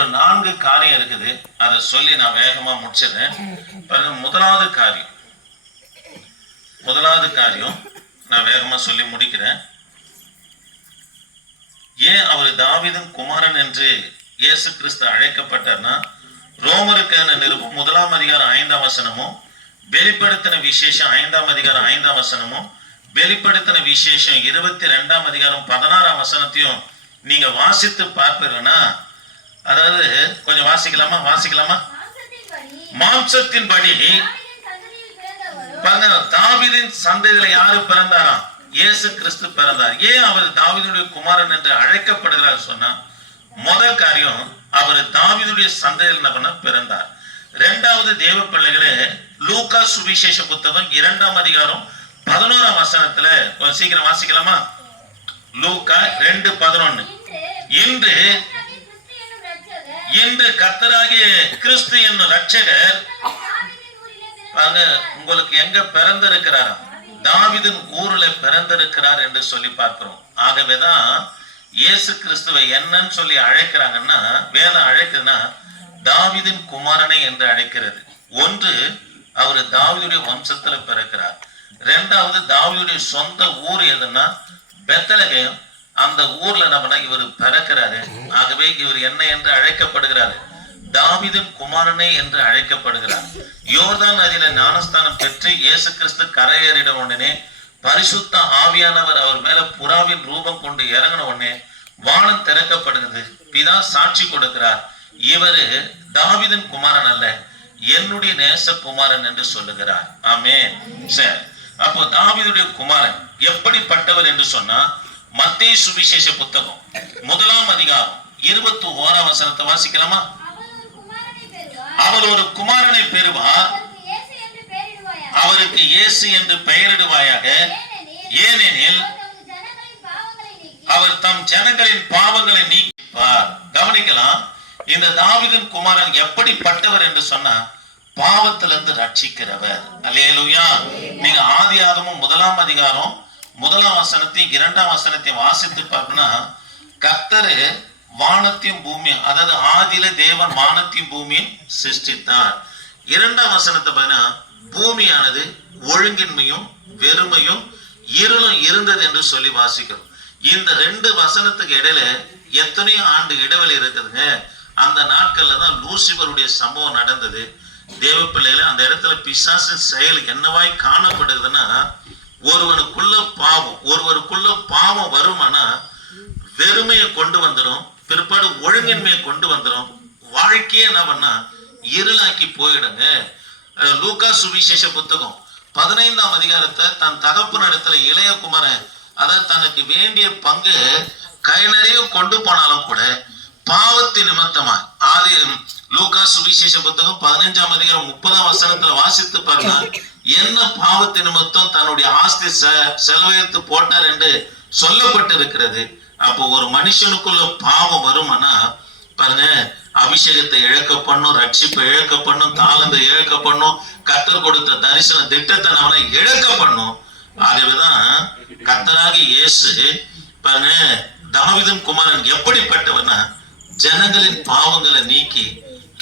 ஒரு நான்கு காரியம் இருக்குது. அதை சொல்லி நான் வேகமா முடிச்சிடுறேன். முதலாவது காரியம். முதலாவது காரியம் நான் வேகமா சொல்லி முடிக்கிறேன். ஏன் அவர் தாவீதின் குமாரன் என்று இயேசு கிறிஸ்து அழைக்கப்பட்டார்னா ரோமருக்கான நிருபம் முதலாம் அதிகாரம் ஐந்தாம் வசனமும் வெளிப்படுத்தின விசேஷம் ஐந்தாம் அதிகாரம் ஐந்தாம் வசனமும் வெளிப்படுத்தின விசேஷம் இருபத்தி ரெண்டாம் அதிகாரம் பதினாறாம் வசனத்தையும் நீங்க வாசித்து பார்ப்பீங்கன்னா அதாவது கொஞ்சம் வாசிக்கலாமா? வாசிக்கலாமா? மாம்சத்தின் படி தாவீதின் பாருங்க சந்ததியில யாரு பிறந்தாராம்? இயேசு கிறிஸ்து பிறந்தார். ஏன் அவர் தாவிதனுடைய குமாரன் என்று அழைக்கப்படுகிறார் சொன்னா முதல் காரியம் அவர் தாவிதுடைய சந்ததியில் என்ன பண்ண பிறந்தார். இரண்டாவது தேவ பிள்ளைகளே லூகா சுவிசேஷ புத்தகம் இரண்டாம் அதிகாரம் பதினோராம் வசனத்துல கொஞ்சம் சீக்கிரம் வாசிக்கலாமா? லூகா ரெண்டு பதினொன்னு. இன்று என்று கத்தராகிய கிறிஸ்து என்னும் ரட்சகர் பாருங்க உங்களுக்கு எங்க பிறந்திருக்கிறாரா? தாவிதின் ஊர்ல பிறந்திருக்கிறார் என்று சொல்லி பார்க்கிறோம். ஆகவேதான் இயேசு கிறிஸ்துவை என்னன்னு சொல்லி அழைக்கிறாங்கன்னா வேதம் அழைக்குதுன்னா தாவிதின் குமாரனை என்று அழைக்கிறது. ஒன்று அவர் தாவியுடைய வம்சத்துல பிறக்கிறார். ரெண்டாவது தாவியுடைய சொந்த ஊர் எதுன்னா பெத்தலகம். அந்த ஊர்ல என்ன இவர் பிறக்கிறாரு. ஆகவே இவர் என்ன என்று அழைக்கப்படுகிறாரு. தாமிதன் குமாரனே என்று அழைக்கப்படுகிறார். யோர்தான் நதியில ஞானஸ்தானம் பெற்று இயேசு கிறிஸ்து கரையேறிட உடனே பரிசுத்த ஆவியானவர் அவர் மேல புறாவின் ரூபம் கொண்டு இறங்கின உடனே வானம் திறக்கப்படுகிறது. பிதா சாட்சி கொடுக்கிறார். இவரு தாவிதன் குமாரன் அல்ல என்னுடைய நேச குமாரன் என்று சொல்லுகிறார். ஆமே சரி. அப்போ தாவிதுடைய குமாரன் எப்படிப்பட்டவர் என்று சொன்னா மத்திய சுவிசேஷ புத்தகம். முதலாம் அதிகாரம் இருபத்தி ஓராம் வசனத்தை வாசிக்கலாமா? அவர் ஒரு குமாரனை பெறுவார். அவருக்கு இயேசு என்று பெயரிடுவாயாக. ஏனெனில் அவர் தம் ஜனங்களின் பாவங்களை நீக்கிப்பார். கவனிக்கலாம் இந்த தாவிதன் குமாரன் எப்படிப்பட்டவர் என்று சொன்னா பாவத்திலிருந்து ரட்சிக்கிறவர். அல்லேலூயா. நீங்க ஆதி ஆகமும் முதலாம் அதிகாரம் முதலாம் வசனத்தையும் இரண்டாம் வசனத்தையும் வாசித்து பார்க்கணும்னா கர்த்தரு வானத்தையும் பூமியும் அதாவது ஆதியில தேவன் வானத்தையும் பூமியும் சிருஷ்டித்தார். இரண்டாம் வசனத்தை பார்த்தீங்கன்னா பூமியானது ஒழுங்கின்மையும் வெறுமையும் இருளும் இருந்தது என்று சொல்லி வாசிக்கிறோம். இந்த ரெண்டு வசனத்துக்கு இடையில எத்தனையோ ஆண்டு இடைவெளி இருக்குதுங்க. அந்த நாட்கள்ல தான் லூசிபருடைய சம்பவம் நடந்தது. தேவ பிள்ளைகள அந்த இடத்துல பிசாசின் செயல் என்னவாய் காணப்படுதுன்னா ஒருவனுக்குள்ள பாவம் ஒருவருக்குள்ள பாவம் வருமானா வெறுமையை கொண்டு வந்துடும் பிற்பாடு ஒழுங்கின்மையை கொண்டு வந்துடும் வாழ்க்கையே என்ன பண்ணா? இருளாக்கி போயிடுங்க. லூகா சுவிசேஷ புத்தகம் பதினைந்தாம் அதிகாரத்தை தன் தகப்பு இடத்துல இளையகுமாரன் அதாவது தனக்கு வேண்டிய பங்கு கை நிறைய கொண்டு போனாலும் கூட பாவத்தின் நிமித்தமா ஆதி லூகா சுவிசேஷ புத்தகம் பதினைஞ்சாம் அதிகாரம் முப்பதாம் வசனத்துல வாசித்து பாருங்க. என்ன பாவத்தை நிமித்தம் தன்னுடைய ஆஸ்தி செ- செலவழித்து போட்டார் என்று சொல்லப்பட்டு இருக்கிறது அப்போ ஒரு மனுஷனுக்குள்ள பாவம் வருமானா? பாருங்க அபிஷேகத்தை இழக்க பண்ணும் ரட்சிப்பை இழக்க பண்ணும் தாளந்தை இழக்க பண்ணும் கத்தர் கொடுத்த தரிசன திட்டத்தை நம்மளை இழக்க பண்ணும். ஆகவேதான் கத்தராகி இயேசு பாருங்க தாவிதன் குமாரன் எப்படிப்பட்டவனா ஜனங்களின் பாவங்களை நீக்கி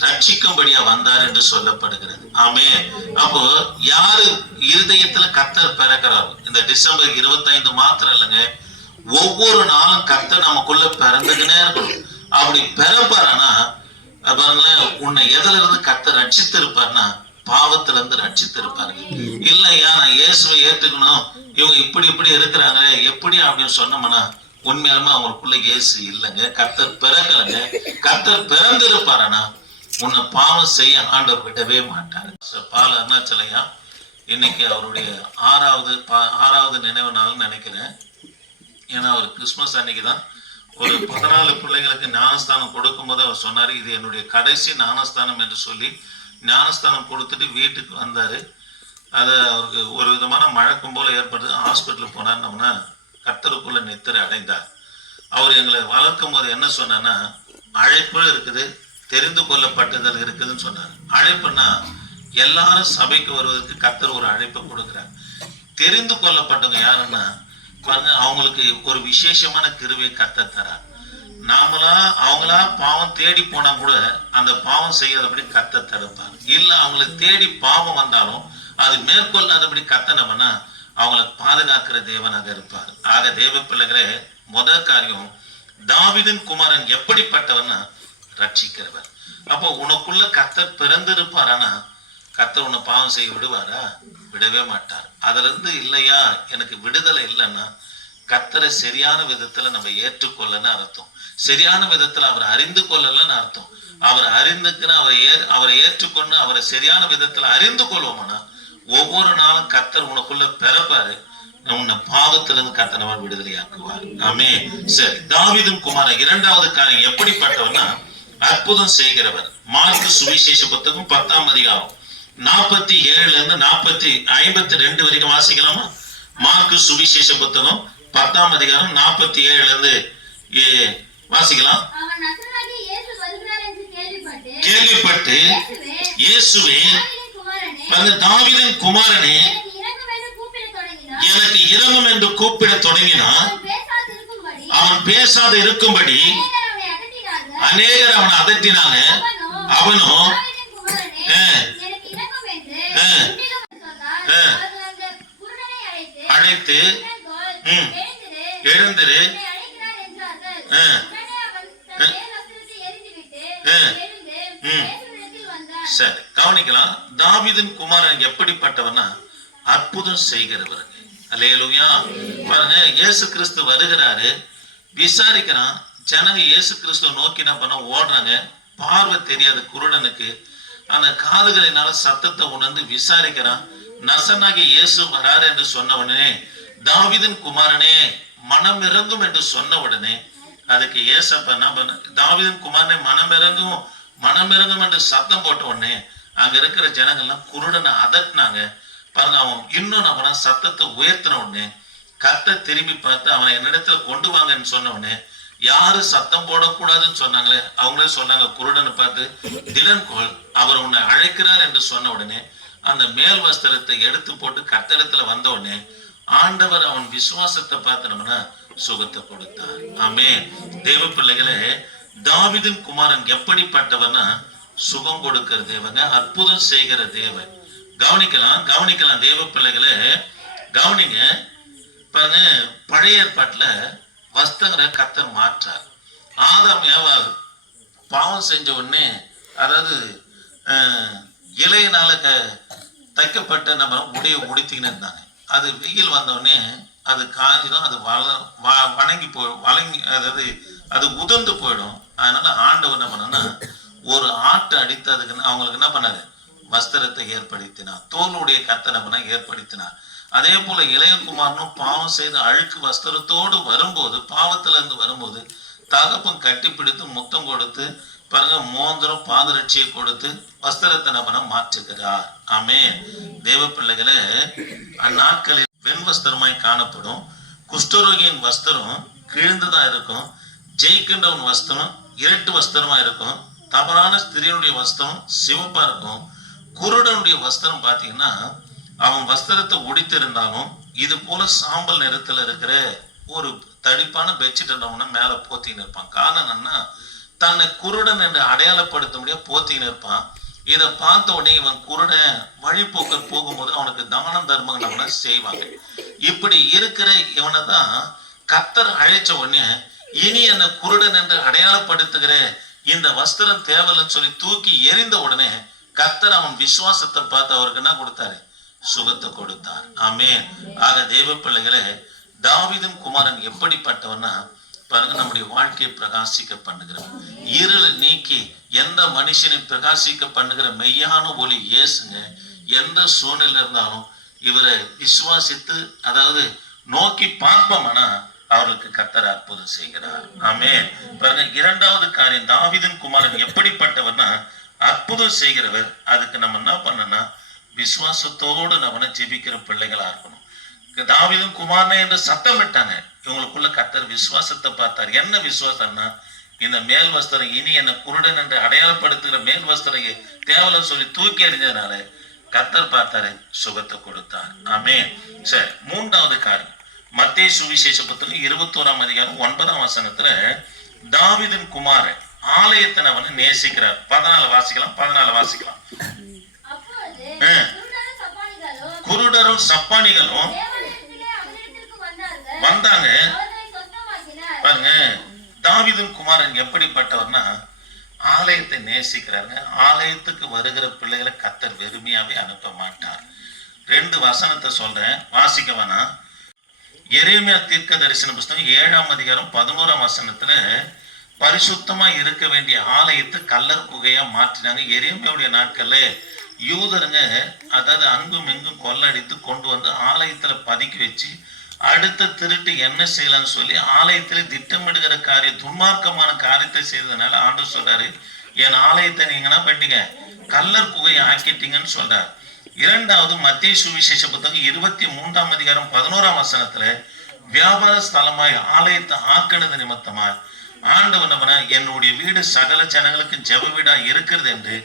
ரட்சிக்கும்படியா வந்தார் என்று சொல்லப்படுகிறது. ஆமே அப்போ யாரு இருதயத்துல கத்தர் பிறக்கிறாரோ இந்த டிசம்பர் இருபத்தைந்து மாத்திரம் இல்லைங்க ஒவ்வொரு நாளும் கத்தர் நமக்குள்ள பிறந்துக்கினே இருக்கணும். அப்படி பிறப்பாருன்னா உன்னை எதுல இருந்து கத்த ரட்சித்திருப்பார்னா பாவத்துல இருந்து ரட்சித்திருப்பாருங்க இல்லையா நான் இயேசுவை ஏத்துக்கணும் இவங்க இப்படி இப்படி இருக்கிறாங்க எப்படி அப்படின்னு சொன்னோம்னா உண்மையாலுமே அவங்களுக்குள்ள இயேசு இல்லைங்க. கத்தர் பிறக்கலைங்க. கத்தர் பிறந்திருப்பாரனா உன்னை பாவம் செய்ய ஆண்டவர் விடவே மாட்டார். பால அருணாச்சலையா? இன்னைக்கு அவருடைய ஆறாவது பா- ஆறாவது நினைவு நாள்னு நினைக்கிறேன். ஏன்னா அவர் கிறிஸ்மஸ் அன்னைக்கு தான் ஒரு பதினாலு பிள்ளைகளுக்கு ஞானஸ்தானம் கொடுக்கும்போது அவர் சொன்னார் இது என்னுடைய கடைசி ஞானஸ்தானம் என்று சொல்லி ஞானஸ்தானம் கொடுத்துட்டு வீட்டுக்கு வந்தார். அது அவருக்கு ஒரு விதமான மழக்கம் போல் ஏற்படுது ஹாஸ்பிட்டலுக்கு போனார்னோம்னா கத்தருக்குள்ள நெத்திரை அடைந்தார். அவர் எங்களை வளர்க்கும் போது என்ன சொன்னார்னா அழைப்பு இருக்குது. தெரிந்து கொள்ளப்பட்டுதல் இருக்குதுன்னு சொன்னார். அழைப்புனா எல்லாரும் சபைக்கு வருவதற்கு கத்தர் ஒரு அழைப்பை கொடுக்குறார். தெரிந்து கொள்ளப்பட்டவங்க யாருன்னா பாருங்க அவங்களுக்கு ஒரு விசேஷமான கிருவை கத்த தரார். நாமளா அவங்களா பாவம் தேடி போனா கூட அந்த பாவம் செய்யாதபடி கத்த தடுப்பார். இல்ல அவங்களுக்கு தேடி பாவம் வந்தாலும் அது மேற்கொள்ளாதபடி கத்தனவனா அவங்களை பாதுகாக்கிற தேவனாக இருப்பார். ஆக தேவ பிள்ளைகளே முதல் காரியம் தாவிதின் குமாரன் எப்படிப்பட்டவன்னா ரட்சிக்கிறவர். அப்போ உனக்குள்ள கத்தர் பிறந்திருப்பாரானா கத்தர் உன்னை பாவம் செய்ய விடுவாரா? விடவே மாட்டார். அதுல இருந்து இல்லையா? எனக்கு விடுதலை இல்லைன்னா கத்தரை சரியான விதத்துல நம்ம ஏற்றுக்கொள்ளன்னு அர்த்தம். சரியான விதத்துல அவரை அறிந்து கொள்ளலன்னு அர்த்தம். அவரை அறிந்துக்குன்னு அவரை ஏ அவரை ஏற்றுக்கொண்டு அவரை சரியான விதத்துல அறிந்து கொள்வோம்னா ஒவ்வொரு நாளும் கத்தர் உனக்குள்ள பிறப்பாரு. உன்னை பாவத்திலிருந்து கத்தனவர் விடுதலையாக்குவார். ஆமே சரி தாவிதும் குமாரன் இரண்டாவது காரியம் எப்படிப்பட்டவன்னா அற்புதம் செய்கிறவர். மார்க்கு சுவிசேஷ புத்தகம் பத்தாம் அதிகாரம். நாற்பத்தி ஏழுல இருந்து நாற்பத்தி ஐம்பத்தி ரெண்டு வரைக்கும் வாசிக்கலாமா? மார்க்கு சுவிசேஷ புத்தகம் பத்தாம் அதிகாரம் நாற்பத்தி ஏழுல இருந்து வாசிக்கலாம். கேள்விப்பட்டு இயேசுவே தாவீதின் குமாரனே எனக்கு இரங்கும் என்று கூப்பிட தொடங்கினான். அவன் பேசாத இருக்கும்படி அநேகர் அவனை அதட்டினாங்க அவனோ அவனோ தாவீதின் குமாரனே ஆ. எனக்கு இரங்கும் என்று ஆ. உன்னிடம் சொன்னார் ஆ. அவர்கள் அந்த குருடனை அழைத்து. எழுந்திரு சரி கவனிக்கலாம் தாவீதின் குமாரன் எப்படிப்பட்டவனா அற்புதம் செய்கிறவருங்க அல்லேலூயா பாருங்க இயேசு கிறிஸ்து வருகிறாரு விசாரிக்கிறான் ஜனங்க இயேசு கிறிஸ்துவ நோக்கி என்ன பண்ண ஓடுறாங்க. பார்வை தெரியாத குருடனுக்கு அந்த காதுகளினால சத்தத்தை உணர்ந்து விசாரிக்கிறான். நசனாகி இயேசு வராரு என்று சொன்ன உடனே தாவிதன் குமாரனே மனம் இறங்கும் என்று சொன்ன உடனே அதுக்கு ஏசப்ப என்ன பண்ண தாவிதன் குமாரனே மனம் இறங்கும் மனம் இறங்கும் என்று சத்தம் போட்ட உடனே அங்க இருக்கிற ஜனங்கள்லாம் குருடனை அதட்டினாங்க. பாருங்க அவன் இன்னும் நம்மள சத்தத்தை உயர்த்தின உடனே கத்தை திரும்பி பார்த்து அவனை என்னிடத்துல கொண்டு வாங்கன்னு சொன்ன உடனே யாரு சத்தம் போடக்கூடாதுன்னு சொன்னாங்களே அவங்களே சொன்னாங்க குருடனை பார்த்து திடன்கோள் அவர் உன்னை அழைக்கிறார் என்று சொன்ன உடனே அந்த மேல் வஸ்திரத்தை எடுத்து போட்டு கத்தடத்துல வந்த உடனே ஆண்டவர் அவன் விசுவாசத்தை பார்த்தனம்னா சுகத்தை கொடுத்தார். ஆமே தேவ பிள்ளைகளே தாவிதின் குமாரன் எப்படிப்பட்டவனா சுகம் கொடுக்கிற தேவங்க அற்புதம் செய்கிற தேவன். கவனிக்கலாம் கவனிக்கலாம் தேவ பிள்ளைகளை. கவனிங்க பாருங்க பழைய ஏற்பாட்டுல வஸ்திரங்களை கத்தர் மாற்றார். ஆதாம் ஏவாள் பாவம் செஞ்ச உடனே அதாவது இலையினால க தைக்கப்பட்ட நம்ம உடையை உடுத்திக்கின்னு இருந்தாங்க. அது வெயில் வந்த உடனே அது காஞ்சிடும் அது வள வ- வணங்கி போ வழங்கி அதாவது அது உதிர்ந்து போயிடும். அதனால ஆண்டவர் என்ன பண்ணனா ஒரு ஆட்டை அடித்து அதுக்கு அவங்களுக்கு என்ன பண்ணாரு? வஸ்திரத்தை ஏற்படுத்தினார். தோலுடைய கத்தனம்னா ஏற்படுத்தினார். அதே போல இளையகுமாரனும் பாவம் செய்து அழுக்கு வஸ்திரத்தோடு வரும்போது பாவத்துல இருந்து வரும்போது தகப்பன் கட்டி பிடித்து முத்தம் கொடுத்து பிறகு மோந்திரம் பாதரட்சியை கொடுத்து வஸ்திரத்தை நம்ம மாற்றுகிறார். ஆமே தேவ பிள்ளைகளே அந்நாட்களில் வெண் வஸ்திரமாய் காணப்படும். குஷ்டரோகியின் வஸ்திரம் கிழிந்துதான் இருக்கும். ஜெயிக்கின்றவன் வஸ்திரம் இரட்டு வஸ்திரமா இருக்கும். தவறான ஸ்திரியனுடைய வஸ்திரம் சிவப்பா இருக்கும். குருடனுடைய வஸ்திரம் பாத்தீங்கன்னா அவன் வஸ்திரத்தை உடித்திருந்தாலும் இது போல சாம்பல் நிறத்துல இருக்கிற ஒரு தடிப்பான பெட்ஷீட் என்னவனா மேல போத்தின்னு இருப்பான். காரணம் என்னன்னா தன்னை குருடன் என்று அடையாளப்படுத்த முடியாது போத்தின்னு இருப்பான். இதை பார்த்த உடனே இவன் குருடன் வழிபோக்கர் போகும்போது அவனுக்கு தானம் தர்மங்கள் அவனை செய்வாங்க. இப்படி இருக்கிற இவனை தான் கத்தர் அழைச்ச உடனே இனி என்னை குருடன் என்று அடையாளப்படுத்துகிற இந்த வஸ்திரம் தேவலன்னு சொல்லி தூக்கி எறிந்த உடனே கத்தர் அவன் விசுவாசத்தை பார்த்து அவருக்கு என்ன கொடுத்தாரு? சுகத்தை கொடுத்தார். ஆமே ஆக தேவ பிள்ளைகளே தாவீதும் குமாரன் எப்படிப்பட்டவனா பாருங்க நம்முடைய வாழ்க்கையை பிரகாசிக்க பண்ணுகிற இருளை நீக்கி எந்த மனுஷனை பிரகாசிக்க பண்ணுகிற மெய்யான ஒளி இயேசுங்க. எந்த சூழ்நிலை இருந்தாலும் இவரை விசுவாசித்து அதாவது நோக்கி பார்ப்போம்னா அவர்களுக்கு கத்தர் அற்புதம் செய்கிறார். ஆமே பாருங்க இரண்டாவது காரியம் தாவிதன் குமாரன் எப்படிப்பட்டவர்னா அற்புதம் செய்கிறவர். அதுக்கு நம்ம என்ன பண்ணனா விசுவாசத்தோடு நம்ம ஜெபிக்கிற பிள்ளைகளா இருக்கணும். தாவிதும் குமாரனே என்று சத்தமிட்டாங்க இவங்களுக்குள்ள கத்தர் விசுவாசத்தை பார்த்தார். என்ன விசுவாசம்னா இந்த மேல் வஸ்திரம் இனி என்ன குருடன் என்று அடையாளப்படுத்துகிற மேல் வஸ்திரம் தேவலை சொல்லி தூக்கி எறிஞ்சதுனால கத்தர் பார்த்தாரு சுகத்தை கொடுத்தார். ஆமே சரி மூன்றாவது காரியம். மத்திய சுவிசேஷ புத்தகம் இருபத்தோராம் அதிகாரம் ஒன்பதாம் வசனத்துல தாவிதின் குமாரன் ஆலயத்தினவனை நேசிக்கிறார். பதினாலு வாசிக்கலாம் பதினாலு வாசிக்கலாம். சப்பாணிகளும் சப்பானிகளும் வந்தாங்க. பாருங்க தாவீதின் குமாரன் எப்படிப்பட்டவர்னா ஆலயத்தை நேசிக்கிறாங்க ஆலயத்துக்கு வருகிற பிள்ளைகளை கத்தர் வெறுமையாவே அனுப்ப மாட்டார். ரெண்டு வசனத்தை சொல்றேன் வாசிக்க வேணாம். எரேமியா தீர்க்க தரிசன புஸ்தகம் ஏழாம் அதிகாரம் பதினோராம் வசனத்துல பரிசுத்தமா இருக்க வேண்டிய ஆலயத்தை கல்லர் குகையா மாற்றினாங்க. எரேமியாவுடைய நாட்கள்ல யூதருங்க அதாவது அங்கும் இங்கும் கொள்ளடித்து கொண்டு வந்து ஆலயத்துல பதுக்கி வச்சு அடுத்த திருட்டு என்ன செய்யலாம்னு சொல்லி ஆலயத்துல திட்டமிடுகிற காரியம் துன்மார்க்கமான காரியத்தை செய்ததுனால ஆண்டு சொல்றாரு என் ஆலயத்தை நீங்க என்ன பண்ணிட்டீங்க கல்லர் குகையை ஆக்கிட்டீங்கன்னு சொல்றாரு. இரண்டாவது மத்திய சுவிசேஷ புத்தகம் இருபத்தி மூன்றாம் அதிகாரம் பதினோராம் வசனத்துல வியாபார ஸ்தலமாய் ஆலயத்தை ஆக்கினது நிமித்தமாய் ஆண்டவன் என்னுடைய வீடு சகல ஜனங்களுக்கு ஜெப வீடா இருக்கிறது என்று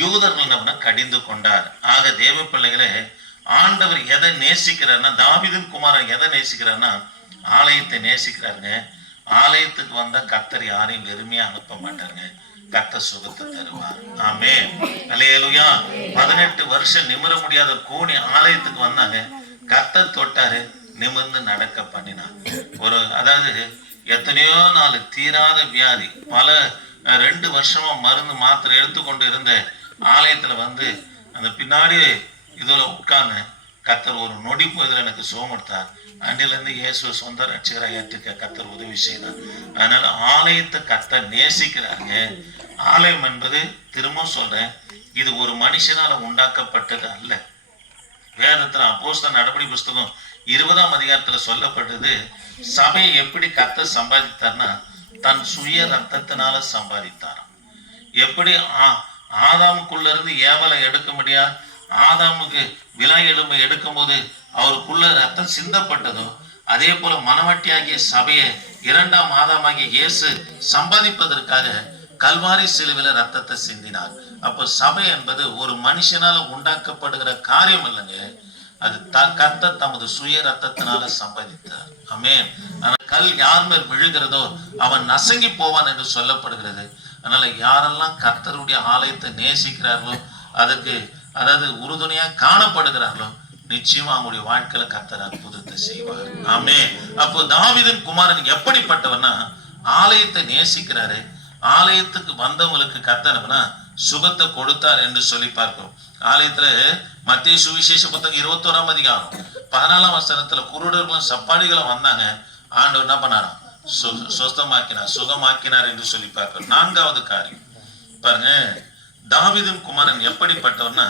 யூதர்கள் அவனை கடிந்து கொண்டார். ஆக தேவ பிள்ளைகளே ஆண்டவர் எதை நேசிக்கிறார்னா தாவிதன் குமாரன் எதை நேசிக்கிறார்னா ஆலயத்தை நேசிக்கிறாருங்க. ஆலயத்துக்கு வந்தா கத்தர் யாரையும் வெறுமையா அனுப்ப மாட்டாருங்க. கத்த சுகத்தை தருவார். ஆமே அலையலுயா பதினெட்டு வருஷம் நிமிர முடியாத கோணி ஆலயத்துக்கு வந்தாங்க. கத்த தொட்டாரு நிமிர்ந்து நடக்க பண்ணினார். ஒரு அதாவது எத்தனையோ நாள் தீராத வியாதி. பல ரெண்டு வருஷமா மருந்து மாத்திரை எடுத்துக்கொண்டு இருந்த ஆலயத்துல வந்து அந்த பின்னாடி இதுல உட்கார்ந்து கத்தர் ஒரு நொடி இதில் எனக்கு சுகம் கொடுத்தார். அன்றிலேருந்து இயேசு சொந்த ரட்சகராக ஏற்றுக்க கத்தர் உதவி செய்தார். அதனால ஆலயத்தை கத்தர் நேசிக்கிறாங்க ஆலயம் என்பது திரும்ப சொல்றேன் இது ஒரு மனுஷனால உண்டாக்கப்பட்டது அல்ல. வேதத்தில் அப்போஸ்த நடபடி புஸ்தகம் இருபதாம் அதிகாரத்துல சொல்லப்பட்டது சபையை எப்படி கத்த சம்பாதித்தார்னா தன் சுய ரத்தத்தினால சம்பாதித்தாராம். எப்படி ஆ- ஆதாமுக்குள்ள இருந்து ஏவலை எடுக்க முடியாது ஆதாமுக்கு விலா எலும்பை எடுக்கும் போது அவருக்குள்ள ரத்தம் சிந்தப்பட்டதோ அதே போல மனவட்டியாகிய சபையை இரண்டாம் ஆதாமாகிய இயேசு சம்பாதிப்பதற்காக கல்வாரி சிலுவில ரத்தத்தை சிந்தினார். அப்போ சபை என்பது ஒரு மனுஷனால உண்டாக்கப்படுகிற காரியம் இல்லைங்க. அது த கத்த தமது சுய ரத்தத்தினால சம்பாதித்தார். அமேன் கல் யார் மேல் விழுகிறதோ அவன் நசங்கி போவான் என்று சொல்லப்படுகிறது. அதனால யாரெல்லாம் கர்த்தருடைய ஆலயத்தை நேசிக்கிறார்களோ அதற்கு அதாவது உறுதுணையா காணப்படுகிறார்களோ நிச்சயமா அவங்களுடைய வாழ்க்கையில கர்த்தர் அற்புதத்தை செய்வார். ஆமே அப்போ தாவிதன் குமாரன் எப்படிப்பட்டவனா ஆலயத்தை நேசிக்கிறாரு. ஆலயத்துக்கு வந்தவங்களுக்கு கர்த்தனவனா சுகத்தை கொடுத்தார் என்று சொல்லி பார்க்கிறோம். ஆலயத்துல மத்திய சுவிசேஷ புத்தகம் இருபத்தோராம் அதிகாரம் பதினாலாம் வசனத்துல குருடர்களும் சப்பாடிகளும் வந்தாங்க. ஆண்டவர் என்ன பண்ணாராம்? சுஸ்தமாக்கினார் சுகமாக்கினார் என்று சொல்லி பார்க்கிறோம் நான்காவது காரியம். பாருங்க தாவீதின் குமாரன் எப்படிப்பட்டவர்னா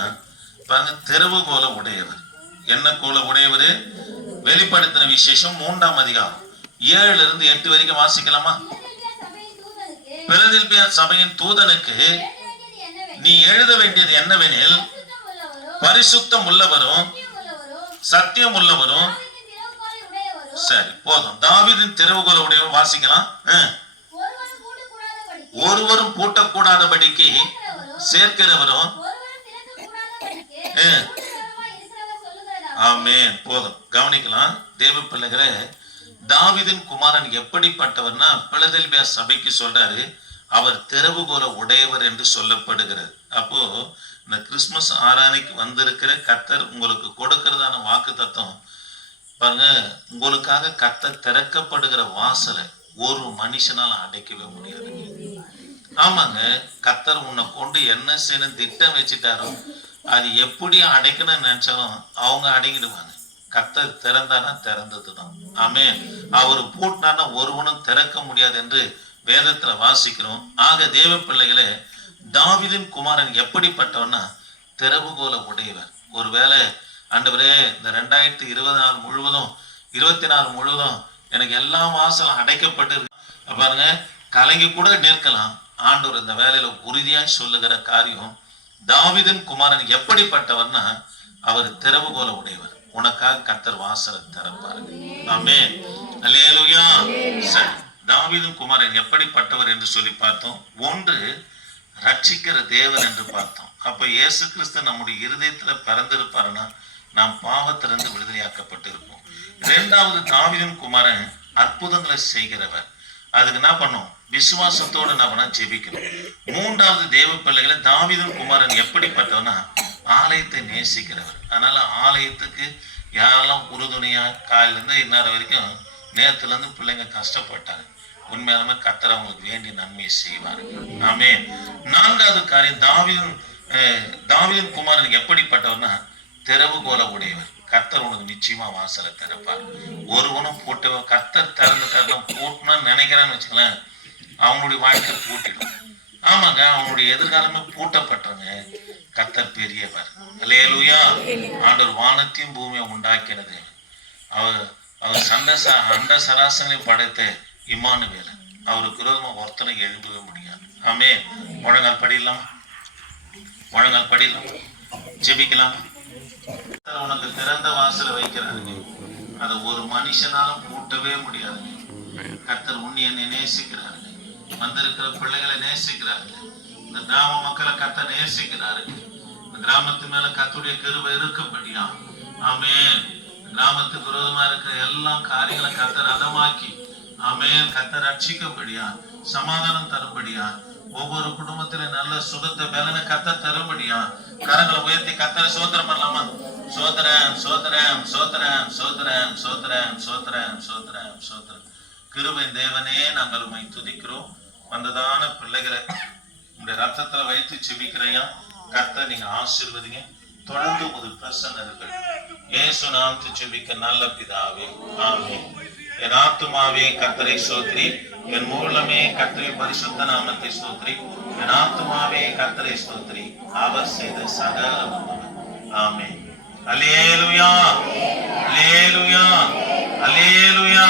பாருங்க திறவுகோல உடையவர். என்ன கோல உடையவர்? வெளிப்படுத்தின விசேஷம் மூன்றாம் அதிகாரம். ஏழுல இருந்து எட்டு வரைக்கும் வாசிக்கலாமா? பிலதெல்பியா சபையின் தூதனுக்கு நீ எழுத வேண்டியது என்னவெனில் பரிசுத்தம் உள்ளவரும், சத்தியம் உள்ளவரும், உள்ளவரும் தாவீதின் திறவுகோலை உடையவரும், சரி போதும். தாவிதின் திறவுகோல உடைய வாசிக்கலாம். ஒருவரும் பூட்டக்கூடாதபடிக்கு சேர்க்கிறவரும் ஆமே போதும். கவனிக்கலாம். தேவ பிள்ளைகளை தாவிதின் குமாரன் எப்படிப்பட்டவர்னா பிளதெல்பியா சபைக்கு சொல்றாரு அவர் திறவுகோல உடையவர் என்று சொல்லப்படுகிறது அப்போ இந்த கிறிஸ்துமஸ் ஆராணிக்கு வந்திருக்கிற கத்தர் உங்களுக்கு கொடுக்கிறதான வாக்கு தத்துவம் பாருங்க உங்களுக்காக கத்தர் திறக்கப்படுகிற வாசலை ஒரு மனுஷனால அடைக்கவே முடியாது. ஆமாங்க கத்தர் உன்னை கொண்டு என்ன செய்யணும் திட்டம் வச்சுட்டாரோ அது எப்படி அடைக்கணும்னு நினைச்சாலும் அவங்க அடங்கிடுவாங்க. கத்தர் திறந்தானா திறந்ததுதான். ஆமே அவர் பூட்டினானா ஒருவனும் திறக்க முடியாது என்று வேதத்துல வாசிக்கிறோம். ஆக தேவ பிள்ளைகளே தாவிதின் குமாரன் எப்படிப்பட்டவன்னா திறவுகோல உடையவர். ஒருவேளை ஆண்டவரே இந்த ரெண்டாயிரத்தி இருபது நாள் முழுவதும் இருபத்தி நாலு முழுவதும் எனக்கு எல்லா வாசலும் அடைக்கப்பட்டு பாருங்க கலங்கி கூட நிற்கலாம். ஆண்டவர் இந்த வேலையில உறுதியா சொல்லுகிற காரியம் தாவிதன் குமாரன் எப்படிப்பட்டவர்னா அவர் திறவுகோல உடையவர். உனக்காக கத்தர் வாசலை திறப்பாரு. ஆமே அல்லேலூயா. சரி தாவிதன் குமாரன் எப்படிப்பட்டவர் என்று சொல்லி பார்த்தோம். ஒன்று ரட்சிக்கிற தேவன் என்று பார்த்தோம். அப்போ இயேசு கிறிஸ்து நம்முடைய இருதயத்தில் பிறந்திருப்பாருன்னா நாம் பாவத்திலிருந்து விடுதலையாக்கப்பட்டு இருப்போம் இரண்டாவது தாவிதன் குமாரன் அற்புதங்களை செய்கிறவர். அதுக்கு என்ன பண்ணும்? விசுவாசத்தோடு நம்ம ஜெபிக்கணும். மூன்றாவது தேவ பிள்ளைகளை தாவிதன் குமாரன் எப்படிப்பட்டவனா? ஆலயத்தை நேசிக்கிறவர். அதனால ஆலயத்துக்கு யாரெல்லாம் உறுதுணையா காலையில இன்னார வரைக்கும் நேரத்துலேருந்து பிள்ளைங்க கஷ்டப்பட்டாங்க. உண்மையாலுமே கத்தர் அவங்களுக்கு வேண்டிய நன்மையை செய்வார். ஆமே நான்காவது காரியம் தாவிதன் அஹ், தாவீதும் குமாரன் எப்படிப்பட்டவர்னா திறவுகோல உடையவர் கர்த்தர் உனக்கு நிச்சயமா வாசலை திறப்பார். ஒருவனும் போட்டு கர்த்தர் திறந்து தரணும் பூட்டணும்னு நினைக்கிறான்னு வச்சுக்கலாம் அவனுடைய வாழ்க்கை பூட்டிடும். ஆமாங்க அவனுடைய எதிர்காலமே பூட்டப்பட்டவங்க கர்த்தர் பெரியவர். லேலுயா ஆண்டவர் வானத்தையும் பூமியை உண்டாக்கினது. அவர் அவர் சண்ட அண்ட சராசனையும் படைத்த இம்மானுவேல. அவருக்கு விரோதமா ஒருத்தனை எழுப்பவே முடியாது. ஆமே முழங்கால் படியலாம் முழங்க படிலாம் ஜெபிக்கலாம். உனக்கு திறந்த வாசல வைக்கிறாங்க அதை ஒரு மனுஷனால பூட்டவே முடியாது. கத்தர் உன்னிய நேசிக்கிறாரு. வந்திருக்கிற பிள்ளைகளை நேசிக்கிறாரு. இந்த கிராம மக்களை கத்த நேசிக்கிறாரு. இந்த கிராமத்து மேல கத்துடைய கருவை இருக்கப்படியா ஆமே கிராமத்துக்கு விரோதமா இருக்கிற எல்லா காரியங்களை கத்த ரதமாக்கி ஆமே கத்த ரட்சிக்கப்படியா சமாதானம் தரும்படியா ஒவ்வொரு குடும்பத்தில நல்ல சுகத்தை பலனை கத்த தரும்படியா? கரங்களை உயர்த்தி கத்தரை சோதரம் பண்ணலாமா? சோதரம் சோதரம் சோதரம் சோதரம் சோதரம் சோதரம் சோதரம் சோதரம் கிருபை தேவனே நாங்கள் உண்மை துதிக்கிறோம். வந்ததான பிள்ளைகளை இந்த ரத்தத்துல வைத்து செபிக்கிறையா கத்த நீங்க ஆசிர்வதிங்க. தொடர்ந்து ஒரு பிரசன்னர்கள். ஏசு நாமத்து செபிக்க நல்ல பிதாவே. ஆமே என் ஆத்துமாவே கத்தரை சோத்ரி என் மூலமே கத்திரை பரிசுத்த நாமத்தை ஸ்தோத்ரி என் ஆத்மாவே கத்திரை ஸ்தோத்ரி அவர் செய்த சகல ஆமே அலேலுயா அலேலுயா அலேலுயா